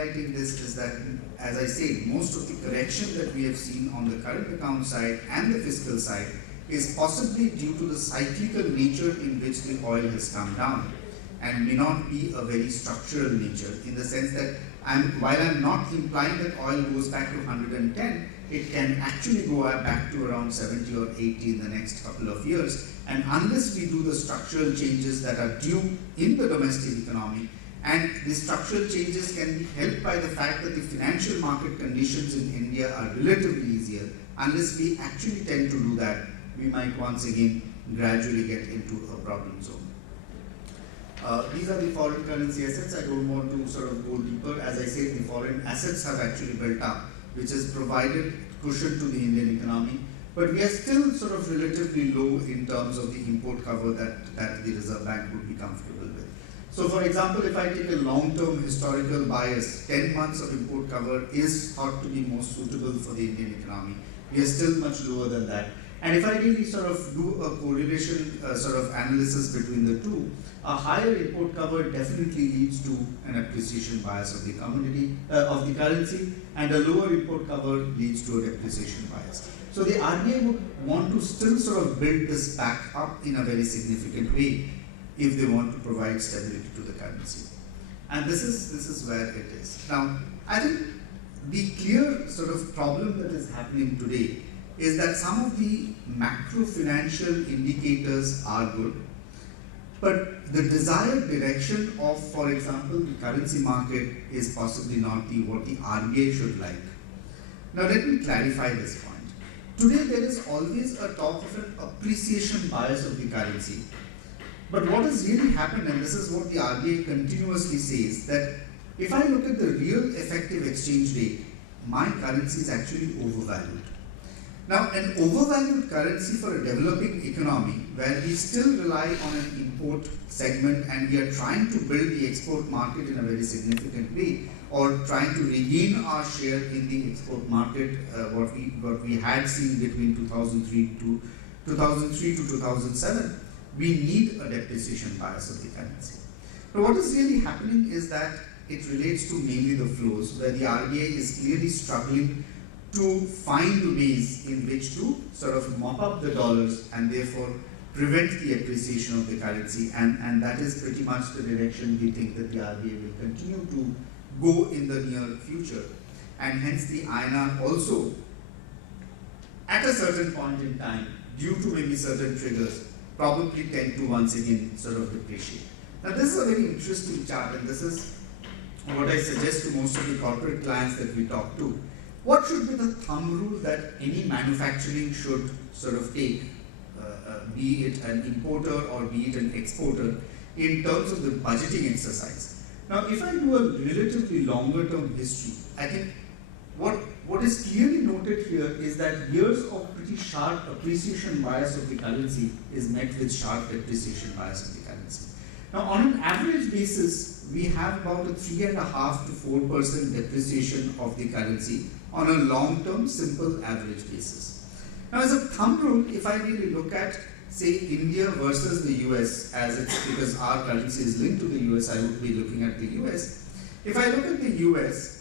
highlighting this is that, as I said, most of the correction that we have seen on the current account side and the fiscal side is possibly due to the cyclical nature in which the oil has come down, and may not be a very structural nature, in the sense that while I'm not implying that oil goes back to 110, it can actually go back to around 70 or 80 in the next couple of years. And unless we do the structural changes that are due in the domestic economy, and the structural changes can be helped by the fact that the financial market conditions in India are relatively easier, unless we actually tend to do that, we might once again gradually get into a problem zone. These are the foreign currency assets. I don't want to sort of go deeper. As I said, the foreign assets have actually built up, which has provided cushion to the Indian economy. But we are still sort of relatively low in terms of the import cover that the Reserve Bank would be comfortable with. So for example, if I take a long-term historical bias, 10 months of import cover is thought to be most suitable for the Indian economy. We are still much lower than that. And if I really sort of do a correlation sort of analysis between the two, a higher import cover definitely leads to an appreciation bias of the commodity, of the currency, and a lower import cover leads to a depreciation bias. So the RBI would want to still sort of build this back up in a very significant way if they want to provide stability to the currency. And this is where it is. Now, I think the clear sort of problem that is happening today is that some of the macro financial indicators are good, but the desired direction of, for example, the currency market is possibly not what the RBI should like. Now let me clarify this point. Today there is always a talk of an appreciation bias of the currency. But what has really happened, and this is what the RBI continuously says, that if I look at the real effective exchange rate, my currency is actually overvalued. Now, an overvalued currency for a developing economy, where we still rely on an import segment and we are trying to build the export market in a very significant way, or trying to regain our share in the export market, what we had seen between 2003 to 2007, we need a depreciation bias of the currency. But what is really happening is that it relates to mainly the flows, where the RBI is clearly struggling to find the ways in which to sort of mop up the dollars and therefore prevent the appreciation of the currency, and that is pretty much the direction we think that the RBI will continue to go in the near future. And hence the INR also, at a certain point in time, due to maybe certain triggers, probably tend to once again sort of depreciate. Now this is a very interesting chart, and this is what I suggest to most of the corporate clients that we talk to. What should be the thumb rule that any manufacturing should sort of take, be it an importer or be it an exporter, in terms of the budgeting exercise? Now, if I do a relatively longer term history, I think what is clearly noted here is that years of pretty sharp appreciation bias of the currency is met with sharp depreciation bias of the currency. Now, on an average basis, we have about a 3.5% to 4% depreciation of the currency on a long-term, simple average basis. Now, as a thumb rule, if I really look at, say, India versus the US, because our currency is linked to the US, I would be looking at the US. If I look at the US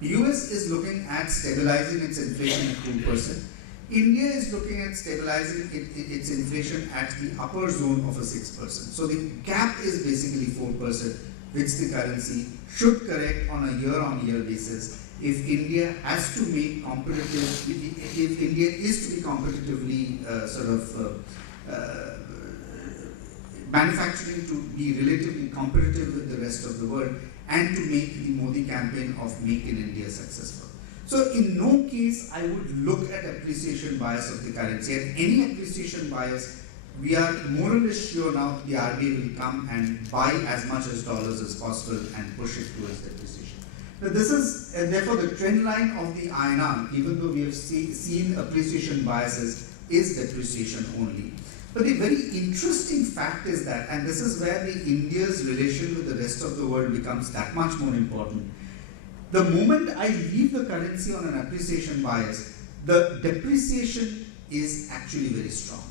is looking at stabilizing its inflation at 2%. India is looking at stabilizing its inflation at the upper zone of a 6%. So the gap is basically 4%, which the currency should correct on a year-on-year basis if India has to make competitive, if India is to be competitively manufacturing to be relatively competitive with the rest of the world, and to make the Modi campaign of Make in India successful. So in no case I would look at appreciation bias of the currency. At any appreciation bias, we are more or less sure now the RBI will come and buy as much as dollars as possible and push it towards depreciation. Now this is, therefore the trend line of the INR, even though we have seen appreciation biases, is depreciation only. But the very interesting fact is that, and this is where the India's relation with the rest of the world becomes that much more important, the moment I leave the currency on an appreciation bias, the depreciation is actually very strong.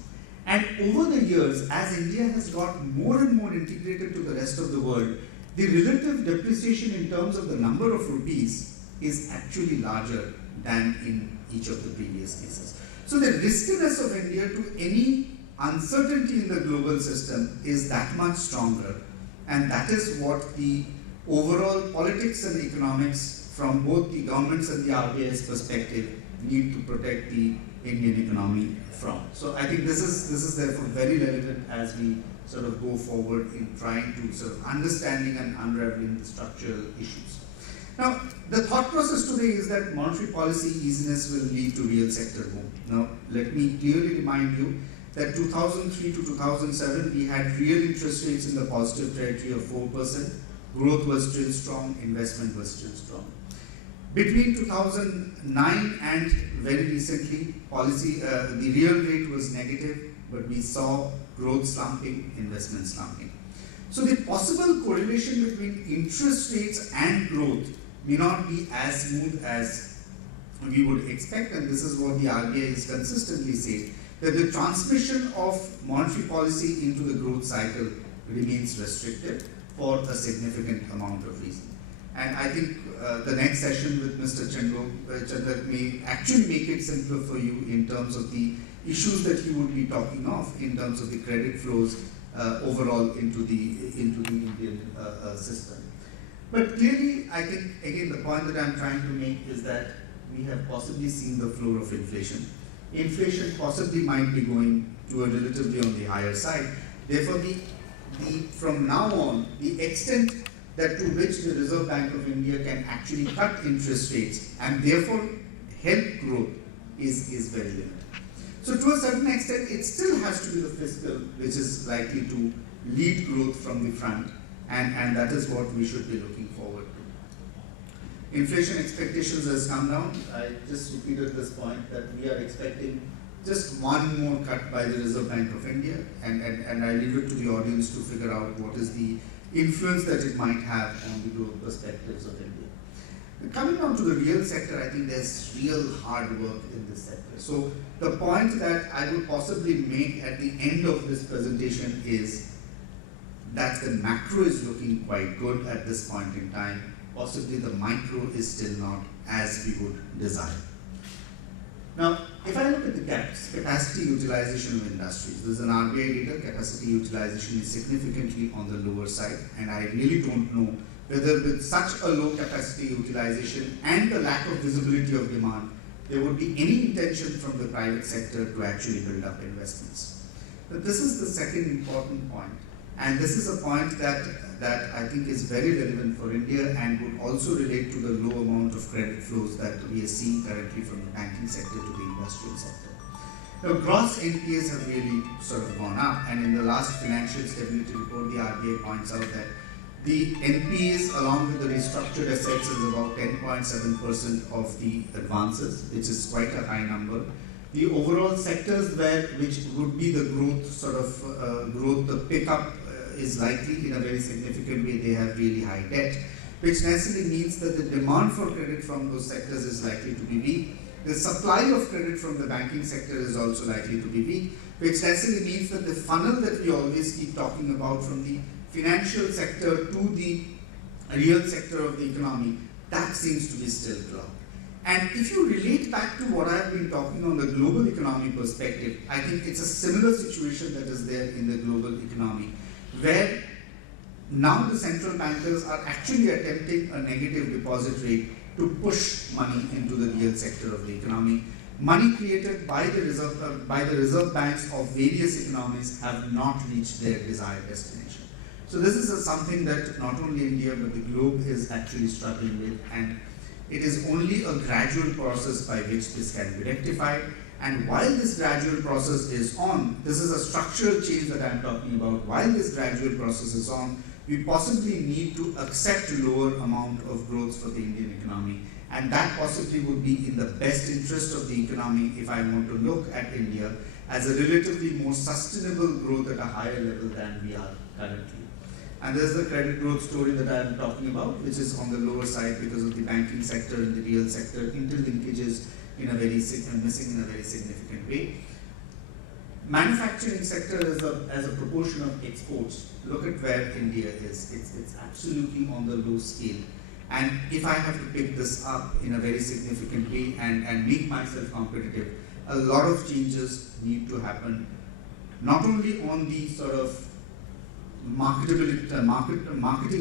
And over the years, as India has got more and more integrated to the rest of the world, the relative depreciation in terms of the number of rupees is actually larger than in each of the previous cases. So the riskiness of India to any uncertainty in the global system is that much stronger, and that is what the overall politics and economics from both the governments and the RBI's perspective need to protect the Indian economy from. So I think this is therefore very relevant as we sort of go forward in trying to sort of understanding and unraveling the structural issues. Now, the thought process today is that monetary policy easiness will lead to real sector boom. Now, let me clearly remind you that 2003 to 2007, we had real interest rates in the positive territory of 4%. Growth was still strong, investment was still strong. Between 2009 and very recently, the real rate was negative, but we saw growth slumping, investment slumping. So the possible correlation between interest rates and growth may not be as smooth as we would expect, and this is what the RBI is consistently saying, that the transmission of monetary policy into the growth cycle remains restricted for a significant amount of reason. And I think the next session with Mr. Chandra may actually make it simpler for you in terms of the issues that he would be talking of in terms of the credit flows overall into the Indian system. But clearly, I think, again, the point that I'm trying to make is that we have possibly seen the floor of inflation. Inflation possibly might be going to a relatively on the higher side. Therefore, from now on, the extent that to which the Reserve Bank of India can actually cut interest rates and therefore help growth is very limited. So to a certain extent, it still has to be the fiscal which is likely to lead growth from the front, and that is what we should be looking forward to. Inflation expectations has come down. I just repeated this point that we are expecting just one more cut by the Reserve Bank of India, and I leave it to the audience to figure out what is the influence that it might have on the growth perspectives of India. Coming on to the real sector, I think there's real hard work in this sector. So the point that I would possibly make at the end of this presentation is that the macro is looking quite good at this point in time. Possibly the micro is still not as we would desire. Now, if I look at the capacity utilization of industries, there's an RBI data, capacity utilization is significantly on the lower side, and I really don't know whether with such a low capacity utilization and the lack of visibility of demand, there would be any intention from the private sector to actually build up investments. But this is the second important point, and this is a point that I think is very relevant for India and would also relate to the low amount of credit flows that we are seeing currently from the banking sector to the industrial sector. Now, gross NPAs have really sort of gone up, and in the last financial stability report, the RBI points out that the NPAs along with the restructured assets is about 10.7% of the advances, which is quite a high number. The overall sectors which would be the growth, the pickup is likely in a very significant way. They have really high debt, which necessarily means that the demand for credit from those sectors is likely to be weak. The supply of credit from the banking sector is also likely to be weak, which necessarily means that the funnel that we always keep talking about from the financial sector to the real sector of the economy, that seems to be still clogged. And if you relate back to what I've been talking on the global economy perspective, I think it's a similar situation that is there in the global economy, where now the central bankers are actually attempting a negative deposit rate to push money into the real sector of the economy. Money created by the reserve banks of various economies have not reached their desired destination. So this is something that not only India but the globe is actually struggling with, and it is only a gradual process by which this can be rectified. And while this gradual process is on, this is a structural change that I'm talking about. While this gradual process is on, we possibly need to accept a lower amount of growth for the Indian economy. And that possibly would be in the best interest of the economy if I want to look at India as a relatively more sustainable growth at a higher level than we are currently. And there's the credit growth story that I'm talking about, which is on the lower side because of the banking sector and the real sector interlinkages missing in a very significant way. Manufacturing sector as a proportion of exports, look at where India is. It's absolutely on the low scale. And if I have to pick this up in a very significant way and make myself competitive, a lot of changes need to happen, not only on the sort of marketing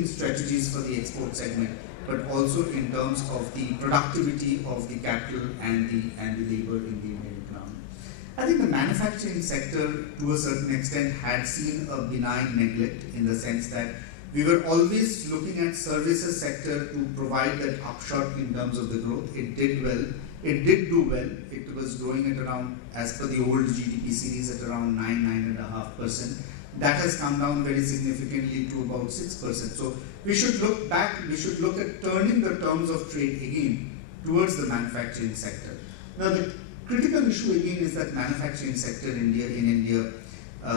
strategies for the export segment, but also in terms of the productivity of the capital and the labor in the Indian economy. I think the manufacturing sector, to a certain extent, had seen a benign neglect in the sense that we were always looking at services sector to provide that upshot in terms of the growth. It did well. It did do well. It was growing at around, as per the old GDP series, at around 9.5%. That has come down very significantly to about 6%. So we should look back, we should look at turning the terms of trade again towards the manufacturing sector. Now the critical issue again is that manufacturing sector in India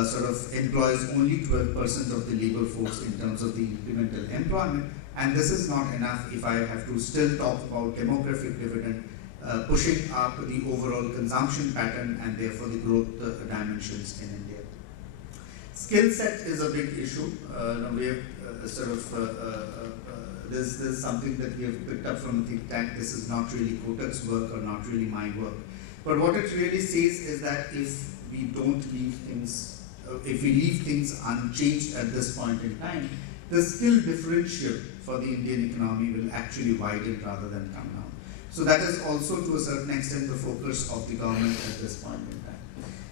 sort of employs only 12% of the labor force in terms of the incremental employment, and this is not enough if I have to still talk about demographic dividend pushing up the overall consumption pattern and therefore the growth dimensions in India. Skill set is a big issue. We have this is something that we have picked up from a think tank. This is not really Kotak's work or not really my work. But what it really says is that if we don't leave things, if we leave things unchanged at this point in time, the skill differential for the Indian economy will actually widen rather than come down. So that is also to a certain extent the focus of the government at this point in time.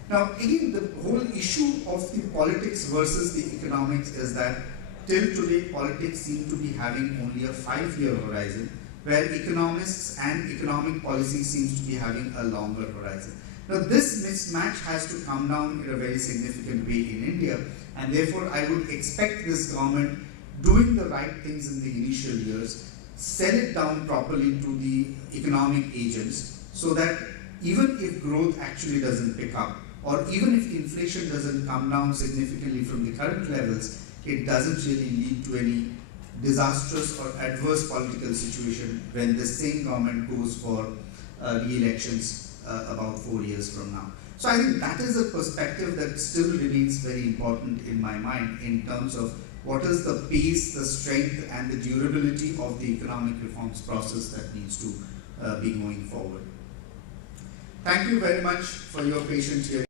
Now again, the whole issue of the politics versus the economics is that till today politics seem to be having only a 5-year horizon, where economists and economic policy seems to be having a longer horizon. Now this mismatch has to come down in a very significant way in India, and therefore I would expect this government doing the right things in the initial years, sell it down properly to the economic agents, so that even if growth actually doesn't pick up, or even if inflation doesn't come down significantly from the current levels, it doesn't really lead to any disastrous or adverse political situation when the same government goes for re-elections about 4 years from now. So I think that is a perspective that still remains very important in my mind in terms of what is the pace, the strength and the durability of the economic reforms process that needs to be going forward. Thank you very much for your patience here.